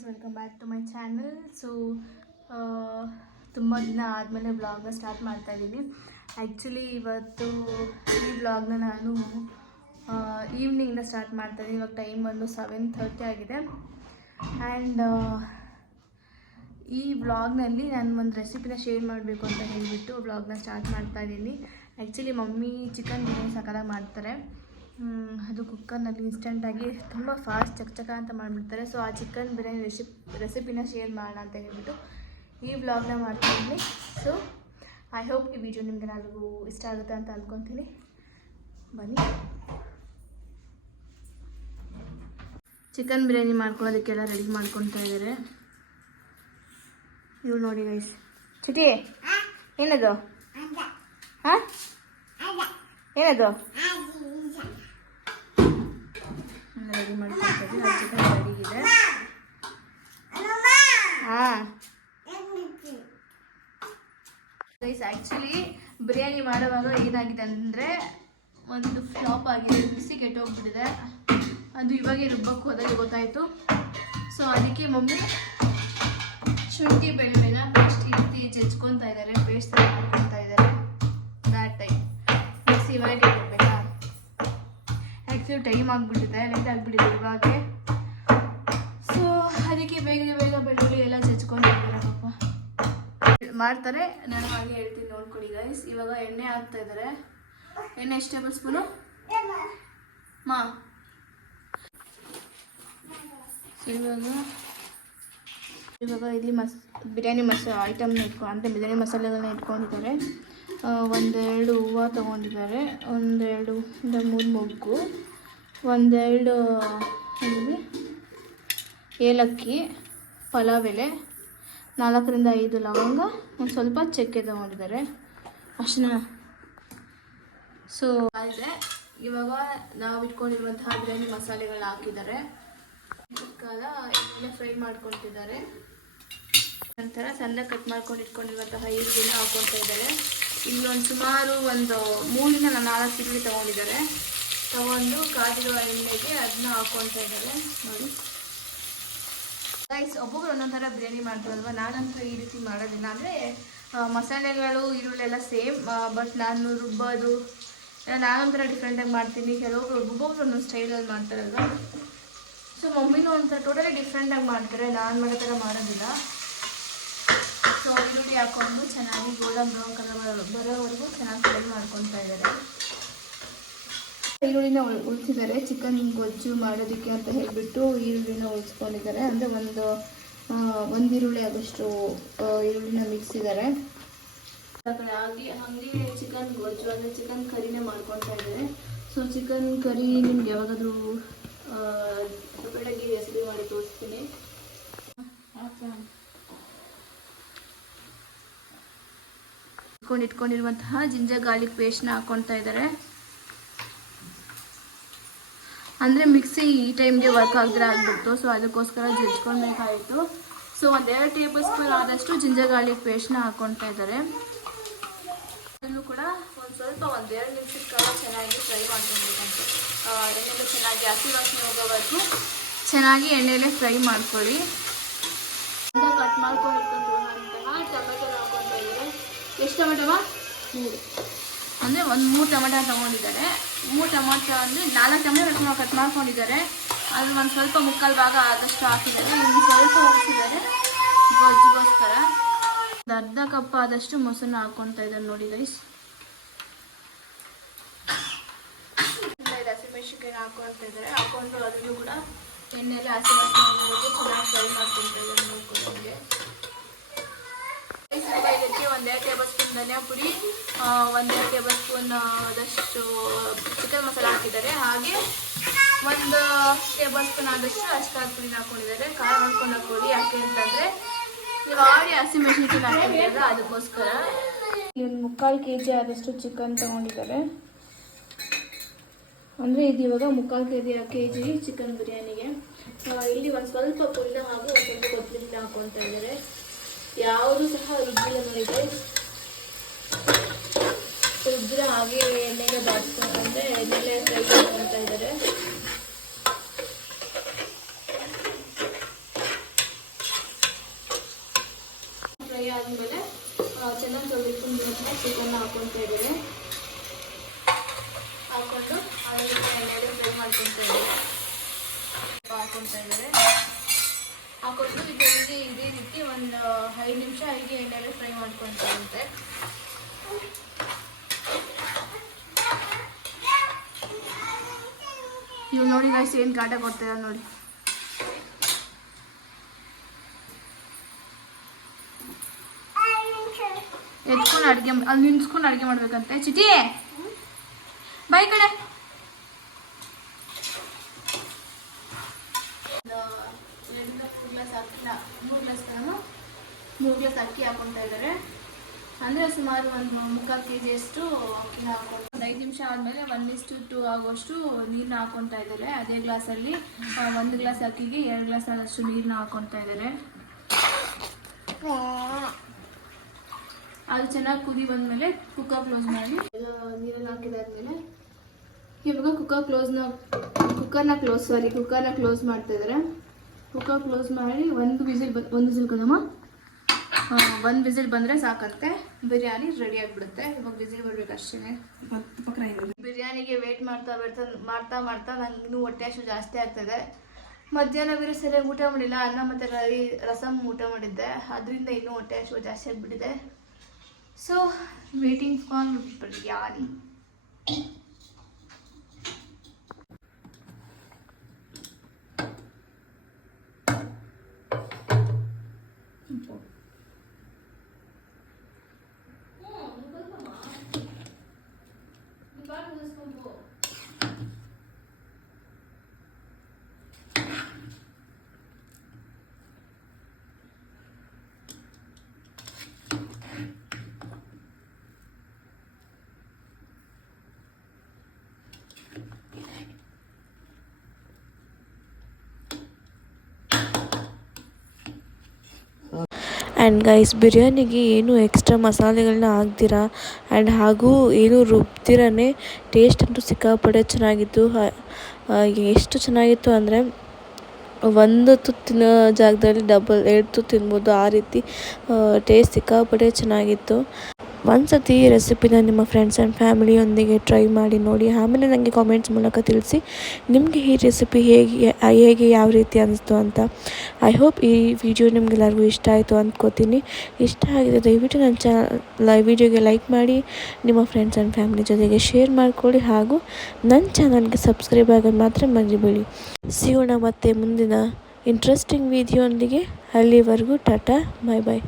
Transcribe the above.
Guys, welcome back to my channel. So ತುಂಬ ದಿನ ಆದಮೇಲೆ ವ್ಲಾಗ್ನ ಸ್ಟಾರ್ಟ್ ಮಾಡ್ತಾ ಇದ್ದೀನಿ. ಆ್ಯಕ್ಚುಲಿ ಇವತ್ತು ಈ ವ್ಲಾಗ್ನ ನಾನು ಈವ್ನಿಂಗಿಂದ ಸ್ಟಾರ್ಟ್ ಮಾಡ್ತಾಯಿದ್ದೀನಿ. ಇವಾಗ ಟೈಮ್ ಬಂದು 7:30 ಆಗಿದೆ. ಆ್ಯಂಡ್ ಈ ವ್ಲಾಗ್ನಲ್ಲಿ ನಾನು ಒಂದು ರೆಸಿಪಿನ ಶೇರ್ ಮಾಡಬೇಕು ಅಂತ ಹೇಳಿಬಿಟ್ಟು ವ್ಲಾಗ್ನ ಸ್ಟಾರ್ಟ್ ಮಾಡ್ತಾಯಿದ್ದೀನಿ. ಆ್ಯಕ್ಚುಲಿ ಮಮ್ಮಿ ಚಿಕನ್ ಬಿರಿಯಾನಿ ಸಕ್ಕತ್ತಾಗಿ ಮಾಡ್ತಾರೆ. ಅದು ಕುಕ್ಕರ್ನಲ್ಲಿ ಇನ್ಸ್ಟೆಂಟಾಗಿ ತುಂಬ ಫಾಸ್ಟ್ ಚಕ ಅಂತ ಮಾಡಿಬಿಡ್ತಾರೆ. ಸೊ ಆ ಚಿಕನ್ ಬಿರಿಯಾನಿ ರೆಸಿಪಿನ ಶೇರ್ ಮಾಡೋಣ ಅಂತ ಹೇಳ್ಬಿಟ್ಟು ಈ ವ್ಲಾಗ್ನ ಮಾಡ್ತಾಯಿದ್ದೀನಿ. ಸೊ ಐ ಹೋಪ್ ಈ ವಿಡಿಯೋ ನಿಮಗೆ ನನಗೂ ಇಷ್ಟ ಆಗುತ್ತೆ ಅಂತ ಅಂದ್ಕೊತೀನಿ. ಬನ್ನಿ, ಚಿಕನ್ ಬಿರಿಯಾನಿ ಮಾಡ್ಕೊಳ್ಳೋದಕ್ಕೆಲ್ಲ ರೆಡಿ ಮಾಡ್ಕೊತಾ ಇದ್ದಾರೆ. ಇವ್ರು ನೋಡಿ ಗೈಸ್. ಚಿಟಿ, ಏನದು? ಹಾಂ, ಏನದು? ರೆಡಿ ಮಾಡ್ಕೊಳ್ತೀವಿ. ಆ ಚಿಕನ್ ರೆಡಿ ಇದೆ. ಹಾಂ ಗೈಸ್, ಆ್ಯಕ್ಚುಲಿ ಬಿರಿಯಾನಿ ಮಾಡುವಾಗ ಏನಾಗಿದೆ ಅಂದರೆ ಒಂದು ಫ್ಲಾಪ್ ಆಗಿದೆ, ಮಿಕ್ಸಿ ಕೆಟ್ಟೋಗ್ಬಿಟ್ಟಿದೆ. ಅದು ಇವಾಗೆ ರುಬ್ಬಕ್ಕೆ ಹೋದಾಗ ಗೊತ್ತಾಯಿತು. ಸೊ ಅದಕ್ಕೆ ಮಮ್ಮಿ ಶುಂಠಿ ಬೆಳ್ಳುಳ್ಳಿನ ಪೇಸ್ಟ್ ರೀತಿ ಜಜ್ಕೊತಾ ಇದ್ದಾರೆ, ಪೇಸ್ಟ್ ಮಾಡ್ಕೊತಾ ಇದ್ದಾರೆ. ದ್ಯಾಟ್ ಟೈಮ್ ಮಿಕ್ಸಿ ಇವಾಗೆ ಇರಬೇಕಾ? ಆ್ಯಕ್ಚುಲಿ ಟೈಮ್ ಆಗಿಬಿಟ್ಟಿದೆ, ಲೇಟ್ ಆಗಿಬಿಟ್ಟಿದೆ ಇವಾಗೆ. ಸೊ ಅದಕ್ಕೆ ಬೇಗ ಬೇಗ ಬೆಳ್ಳುಳ್ಳಿ ಎಲ್ಲ ಜಜ್ಕೊಂಡಿದ್ದಾರೆ. ಪಾಪ ಮಾಡ್ತಾರೆ, ನಾನು ಹಾಗೆ ಹೇಳ್ತೀನಿ, ನೋಡ್ಕೊಳ್ಳಿ ಗೈಸ್. ಇವಾಗ ಎಣ್ಣೆ ಹಾಕ್ತಾ ಇದ್ದಾರೆ. ಎಣ್ಣೆ ಎಷ್ಟು ಟೇಬಲ್ ಸ್ಪೂನು ಮಾ? ಇವಾಗ ಇಲ್ಲಿ ಬಿರಿಯಾನಿ ಐಟಮ್ನ ಅಂದರೆ ಬಿರಿಯಾನಿ ಮಸಾಲೆಗಳನ್ನ ಇಟ್ಕೊಂಡಿದ್ದಾರೆ. ಒಂದೆರಡು ಹೂವು ತೊಗೊಂಡಿದ್ದಾರೆ, ಒಂದೆರಡು 3 ಮೊಗ್ಗು, ಒಂದೆರಡು ಏಲಕ್ಕಿ, ಪಲಾವ್ ಎಲೆ, 4ರಿಂದ 5 ಲವಂಗ, ಒಂದು ಸ್ವಲ್ಪ ಚಕ್ಕೆ ತೊಗೊಂಡಿದ್ದಾರೆ, ಅಷ್ಟನ್ನ. ಸೊ ಅದೇ ಇವಾಗ ನಾವು ಇಟ್ಕೊಂಡಿರುವಂತಹ ಬಿರಿಯಾನಿ ಮಸಾಲೆಗಳನ್ನ ಹಾಕಿದ್ದಾರೆ. ಕಾಲ ಎಣ್ಣೆ ಫ್ರೈ ಮಾಡ್ಕೊತಿದ್ದಾರೆ. ನಂತರ ಸಣ್ಣ ಕಟ್ ಮಾಡ್ಕೊಂಡು ಇಟ್ಕೊಂಡಿರುವಂತಹ ಈರುಳ್ಳಿನ ಹಾಕ್ಕೊತಾ ಇದ್ದಾರೆ. ಇಲ್ಲಿ ಸುಮಾರು 3ರಿಂದ 4 ಈರುಳ್ಳಿ ತೊಗೊಂಡಿದ್ದಾರೆ. ತಗೊಂಡು ಕಾದಿರುವ ಎಣ್ಣೆಗೆ ಅದನ್ನ ಹಾಕ್ಕೊತಾ ಇದ್ದಾರೆ. ನೋಡಿ ಗೈಸ್, ಒಬ್ಬೊಬ್ರು ಒಂದೊಂದು ಥರ ಬಿರಿಯಾನಿ ಮಾಡ್ತಾರಲ್ವ. ನಾನಂತೂ ಈ ರೀತಿ ಮಾಡೋದಿಲ್ಲ. ಅಂದರೆ ಮಸಾಲೆಗಳು ಈರುಳ್ಳಿ ಎಲ್ಲ ಸೇಮ್, ಬಟ್ ನಾನು ರುಬ್ಬೋದು ನಾನೊಂಥರ ಡಿಫ್ರೆಂಟಾಗಿ ಮಾಡ್ತೀನಿ. ಒಬ್ಬೊಬ್ರು ಒಂದೊಂದು ಸ್ಟೈಲಲ್ಲಿ ಮಾಡ್ತಾರಲ್ವ. ಸೊ ಮಮ್ಮಿನೂ ಒಂಥರ ಟೋಟಲಿ ಡಿಫ್ರೆಂಟಾಗಿ ಮಾಡ್ತಾರೆ, ನಾನು ಮಾಡೋ ಥರ ಮಾಡೋದಿಲ್ಲ. ಸೊ ಈರುಳ್ಳಿ ಹಾಕ್ಕೊಂಡು ಚೆನ್ನಾಗಿ ಗೋಲ್ಡನ್ ಬ್ರೌನ್ ಕಲರ್ ಬರೋವರೆಗೂ ಚೆನ್ನಾಗಿ ಫ್ರೈ ಮಾಡ್ಕೊತಾ ಇದ್ದಾರೆ. ಈರುಳ್ಳಿನ ಉಳಿಸಿದ್ದಾರೆ ಚಿಕನ್ ಗೊಜ್ಜು ಮಾಡೋದಕ್ಕೆ ಅಂತ ಹೇಳಿಬಿಟ್ಟು ಈರುಳ್ಳಿನ ಉಳಿಸ್ಕೊಂಡಿದ್ದಾರೆ. ಅಂದರೆ ಒಂದು ಈರುಳ್ಳಿ ಆಗೋಷ್ಟು ಈರುಳ್ಳಿನ ಮಿಕ್ಸಿದ್ದಾರೆ. ಹಾಗೆ ಚಿಕನ್ ಗೊಜ್ಜು ಅಂದರೆ ಚಿಕನ್ ಕರಿನೇ ಮಾಡ್ಕೊತಾ ಇದ್ದಾರೆ. ಸೊ ಚಿಕನ್ ಕರಿ ನಿಮ್ಗೆ ಯಾವಾಗಾದರೂ ಬೆಳಗ್ಗೆ ರೆಸಿಪಿ ಮಾಡಿ ತೋರಿಸ್ತೀನಿ. ಇಟ್ಕೊಂಡಿರುವಂತಹ ಜಿಂಜರ್ ಗಾರ್ಲಿಕ್ ಪೇಸ್ಟ್ನ ಹಾಕ್ಕೊತಾ ಇದ್ದಾರೆ. ಅಂದರೆ ಮಿಕ್ಸಿ ಈ ಟೈಮ್ಗೆ ವರ್ಕ್ ಆಗದ್ರೆ ಆಗಿಬಿಡ್ತು. ಸೊ ಅದಕ್ಕೋಸ್ಕರ ಜಜ್ಕೊಳ್ಬೇಕಾಯಿತು. ಸೊ 1-2 ಟೇಬಲ್ ಸ್ಪೂನ್ ಆದಷ್ಟು ಜಿಂಜರ್ ಗಾರ್ಲಿಕ್ ಪೇಸ್ಟ್ನ ಹಾಕ್ಕೊತಾ ಇದ್ದಾರೆ. ಅದನ್ನು ಕೂಡ ಒಂದು 2 ನಿಮಿಷದ ಕಾಲ ಚೆನ್ನಾಗಿ ಫ್ರೈ ಮಾಡ್ಕೊಬೇಕಂತೆ. ಎಣ್ಣೆಲೆ ಚೆನ್ನಾಗಿ ಹಸಿ ವಾಸನೆ ಹೋಗೋವರೆಗೂ ಚೆನ್ನಾಗಿ ಎಣ್ಣೆಲೆ ಫ್ರೈ ಮಾಡ್ಕೊಳ್ಳಿ. ಕಟ್ ಮಾಡ್ಕೊಂಡಿರ್ತಕ್ಕಂತಹ ಟೊಮೆಟೊ ಹಾಕ್ಕೊತಾ ಇದ್ದಾರೆ. ಎಷ್ಟು ಟೊಮೆಟೊವಾ? 3. ಅಂದರೆ 3 ಟೊಮೆಟೊ ತೊಗೊಂಡಿದ್ದಾರೆ. 3 ಟೊಮೆಟೊ ಅಂದರೆ 4 ಟೊಮೆಟೊ ಕಟ್ ಮಾಡ್ಕೊಂಡಿದ್ದಾರೆ. ಅದು ಒಂದು ಸ್ವಲ್ಪ ಮುಕ್ಕಾಲು ಭಾಗ ಆದಷ್ಟು ಹಾಕಿದ್ದಾರೆ. ಇನ್ನು ಸ್ವಲ್ಪ ಉಳಿಸಿದ್ದಾರೆ ಗೊಜ್ಜಿಗೋಸ್ಕರ. ಅರ್ಧ ಕಪ್ ಆದಷ್ಟು ಮೊಸರನ್ನ ಹಾಕ್ಕೊತಾ ಇದ್ದಾರೆ. ನೋಡಿ ಗೈಸ್, ಹಸಿಮೆಣಸಿನ್ಕಾಯಿನ ಹಾಕ್ಕೊಳ್ತಾ ಇದ್ದಾರೆ. ಹಾಕ್ಕೊಂಡು ಅದನ್ನು ಕೂಡ ಎಣ್ಣೆಯಲ್ಲಿ ಹಸಿ ಚೆನ್ನಾಗಿ ಫ್ರೈ ಮಾಡ್ಕೊತಾ ಇದ್ದಾರೆ. ನೋಡ್ಕೊಳ್ಳೋರಿಗೆ ಇದಕ್ಕೆ 1-2 ಟೇಬಲ್ ಸ್ಪೂನ್ ಧನಿಯಾ ಪುಡಿ, 1-2 ಟೇಬಲ್ ಸ್ಪೂನ್ ಆದಷ್ಟು ಚಿಕನ್ ಮಸಾಲ ಹಾಕಿದ್ದಾರೆ. ಹಾಗೆ 1 ಟೇಬಲ್ ಸ್ಪೂನ್ ಆದಷ್ಟು ಅರಿಶಿನ ಪುಡಿನ ಹಾಕ್ಕೊಂಡಿದ್ದಾರೆ. ಖಾರ ಮಾಡ್ಕೊಂಡು ಹಾಕೊಳ್ಳಿ. ಯಾಕೆ ಅಂತಂದರೆ ನೀವು ಆಡಿ ಹಸಿಮೆಣಸಿನ್ಕಾಯಿ ಹಾಕೊಂಡಿದ್ದಾರೆ, ಅದಕ್ಕೋಸ್ಕರ. ಒಂದು 3/4 kg ಆದಷ್ಟು ಚಿಕನ್ ತೊಗೊಂಡಿದ್ದಾರೆ. ಅಂದರೆ ಇದು ಇವಾಗ 3/4 kg ಚಿಕನ್ ಬಿರಿಯಾನಿಗೆ. ಇಲ್ಲಿ ಒಂದು ಸ್ವಲ್ಪ ಪುಡಿನ ಹಾಕಿ ಒಂದು ಸ್ವಲ್ಪ ಕೊತ್ತಂಬರಿ ಹಾಕ್ಕೊತಾ ಇದ್ದಾರೆ. ಯಾವುದು ಸಹ ರುಬ್ಬಿಲ್ಲ ನೋಡಿದರೆ, ರುಬ್ಬಿದ್ರೆ ಹಾಗೆ ಎಣ್ಣೆಗೆ ಬಾಡಿಸ್ಕೊಂಡು ಅಂದರೆ ಎಣ್ಣೆಲೆ ಫ್ರೈ ಮಾಡ್ಕೊತಾ ಇದ್ದಾರೆ. ಫ್ರೈ ಆದಮೇಲೆ ಚೆನ್ನಾಗಿ ತೊಳೆದುಕೊಂಡು ಚಿಕನ್ನ ಹಾಕ್ಕೊತಾ ಇದ್ದಾರೆ. ಹಾಕ್ಕೊಂಡು ಅದಕ್ಕೆ ಎಣ್ಣೆಗೆ ಫ್ರೈ ಮಾಡ್ಕೊತಾ ಇದ್ದಾರೆ. ಹಾಕ್ಕೊತಾ ಇದ್ದಾರೆ. ಹಾಕ್ಕೊಂಡು ಇದರಲ್ಲಿ ಇದೇ ರೀತಿ ಒಂದು 5 ನಿಮಿಷ ಹೀಗೆ ಎಣ್ಣೆಗೆ ಫ್ರೈ ಮಾಡ್ಕೊತಾ ಇರುತ್ತೆ. ಇವಾಗ ನೋಡಿ ಗೈಸ್ ಏನು ಕಾಟ ಕೊಡ್ತೀರ ನೋಡಿ. ಎತ್ಕೊಂಡು ಅಡುಗೆ ಅಲ್ಲಿ ನಿಂತ್ಕೊಂಡು ಅಡುಗೆ ಮಾಡ್ಬೇಕಂತೆ. ಚಿಟಿ ಬೈ ಕಡೆ. 3 ಗ್ಲಾಸ್ ಅಕ್ಕಿ ಹಾಕೊತಾ ಇದ್ದಾರೆ. ಅಂದರೆ ಸುಮಾರು ಒಂದು 3/4 kg ಅಷ್ಟು ಅಕ್ಕಿನ ಹಾಕೊಂಡು 5 ನಿಮಿಷ ಆದಮೇಲೆ 1:2 ಆಗೋಷ್ಟು ನೀರನ್ನ ಹಾಕೊತಾ ಇದ್ದಾರೆ. ಅದೇ ಗ್ಲಾಸಲ್ಲಿ 1 ಗ್ಲಾಸ್ ಅಕ್ಕಿಗೆ 2 ಗ್ಲಾಸ್ ಆದಷ್ಟು ನೀರನ್ನ ಹಾಕೊತಾ ಇದ್ದಾರೆ. ಅದು ಚೆನ್ನಾಗಿ ಕುದಿ ಬಂದಮೇಲೆ ಕುಕ್ಕರ್ ಕ್ಲೋಸ್ ಮಾಡಿ ನೀರನ್ನು ಹಾಕಿದಾದ್ಮೇಲೆ ಇವಾಗ ಕುಕ್ಕರ್ನ ಕ್ಲೋಸ್ ಮಾಡ್ತಾ ಇದ್ದಾರೆ. ಕುಕ್ಕರ್ ಕ್ಲೋಸ್ ಮಾಡಿ ಒಂದು ವಿಸಿಲ್ ಕಣಮ್ಮ, 1 ವಿಸಿಲ್ ಬಂದರೆ ಸಾಕಂತೆ ಬಿರಿಯಾನಿ ರೆಡಿ ಆಗಿಬಿಡುತ್ತೆ. ಇವಾಗ ವಿಸಿಲ್ ಬರಬೇಕು ಅಷ್ಟೇ. ಬಿರಿಯಾನಿಗೆ ವೇಟ್ ಮಾಡ್ತಾ ನಂಗೆ ಇನ್ನೂ ಹೊಟ್ಟೆ ಅಷ್ಟು ಜಾಸ್ತಿ ಆಗ್ತದೆ. ಮಧ್ಯಾಹ್ನ ಬೇರೆ ಸರಿಯಾಗಿ ಊಟ ಮಾಡಿಲ್ಲ, ಅನ್ನ ಮತ್ತು ರಸಮ್ ಊಟ ಮಾಡಿದ್ದೆ, ಅದರಿಂದ ಇನ್ನೂ ಹೊಟ್ಟೆ ಅಷ್ಟು ಜಾಸ್ತಿ ಆಗಿಬಿಟ್ಟಿದೆ. So waiting for biryani. And guys, ಬಿರಿಯಾನಿಗೆ ಏನು ಎಕ್ಸ್ಟ್ರಾ ಮಸಾಲೆಗಳನ್ನ ಹಾಕ್ದಿರಾ ಆ್ಯಂಡ್ ಹಾಗೂ ಏನು ರುಬ್ದಿರನೇ ಟೇಸ್ಟ್ ಅಂತೂ ಸಿಕ್ಕಾಪಟ್ಟೆ ಚೆನ್ನಾಗಿತ್ತು. ಎಷ್ಟು ಚೆನ್ನಾಗಿತ್ತು ಅಂದರೆ ಒಂದು ತುತ್ತು ತಿನ್ನೋ ಜಾಗದಲ್ಲಿ 2 ತುತ್ತು ತಿನ್ಬೋದು, ಆ ರೀತಿ ಟೇಸ್ಟ್ ಸಿಕ್ಕಾಪಟ್ಟೆ ಚೆನ್ನಾಗಿತ್ತು. ಒಂದ್ಸತಿ ಈ ರೆಸಿಪಿನ ನಿಮ್ಮ ಫ್ರೆಂಡ್ಸ್ ಆ್ಯಂಡ್ ಫ್ಯಾಮಿಲಿಯೊಂದಿಗೆ ಟ್ರೈ ಮಾಡಿ ನೋಡಿ. ಆಮೇಲೆ ನನಗೆ ಕಾಮೆಂಟ್ಸ್ ಮೂಲಕ ತಿಳಿಸಿ ನಿಮಗೆ ಈ ರೆಸಿಪಿ ಹೇಗೆ ಯಾವ ರೀತಿ ಅನಿಸ್ತು ಅಂತ. ಐ ಹೋಪ್ ಈ ವಿಡಿಯೋ ನಿಮಗೆಲ್ಲರಿಗೂ ಇಷ್ಟ ಆಯಿತು ಅಂದ್ಕೋತೀನಿ. ಇಷ್ಟ ಆಗಿದೆ ದಯವಿಟ್ಟು ನನ್ನ ವಿಡಿಯೋಗೆ ಲೈಕ್ ಮಾಡಿ, ನಿಮ್ಮ ಫ್ರೆಂಡ್ಸ್ ಆ್ಯಂಡ್ ಫ್ಯಾಮಿಲಿ ಜೊತೆಗೆ ಶೇರ್ ಮಾಡಿಕೊಳ್ಳಿ, ಹಾಗೂ ನನ್ನ ಚಾನಲ್ಗೆ ಸಬ್ಸ್ಕ್ರೈಬ್ ಆಗೋದು ಮಾತ್ರ ಮರಿಬೇಡಿ. ಸಿಗೋಣ ಮತ್ತೆ ಮುಂದಿನ ಇಂಟ್ರೆಸ್ಟಿಂಗ್ ವಿಡಿಯೋಂದಿಗೆ. ಅಲ್ಲಿವರೆಗೂ ಟಾಟಾ, ಬಾಯ್ ಬಾಯ್.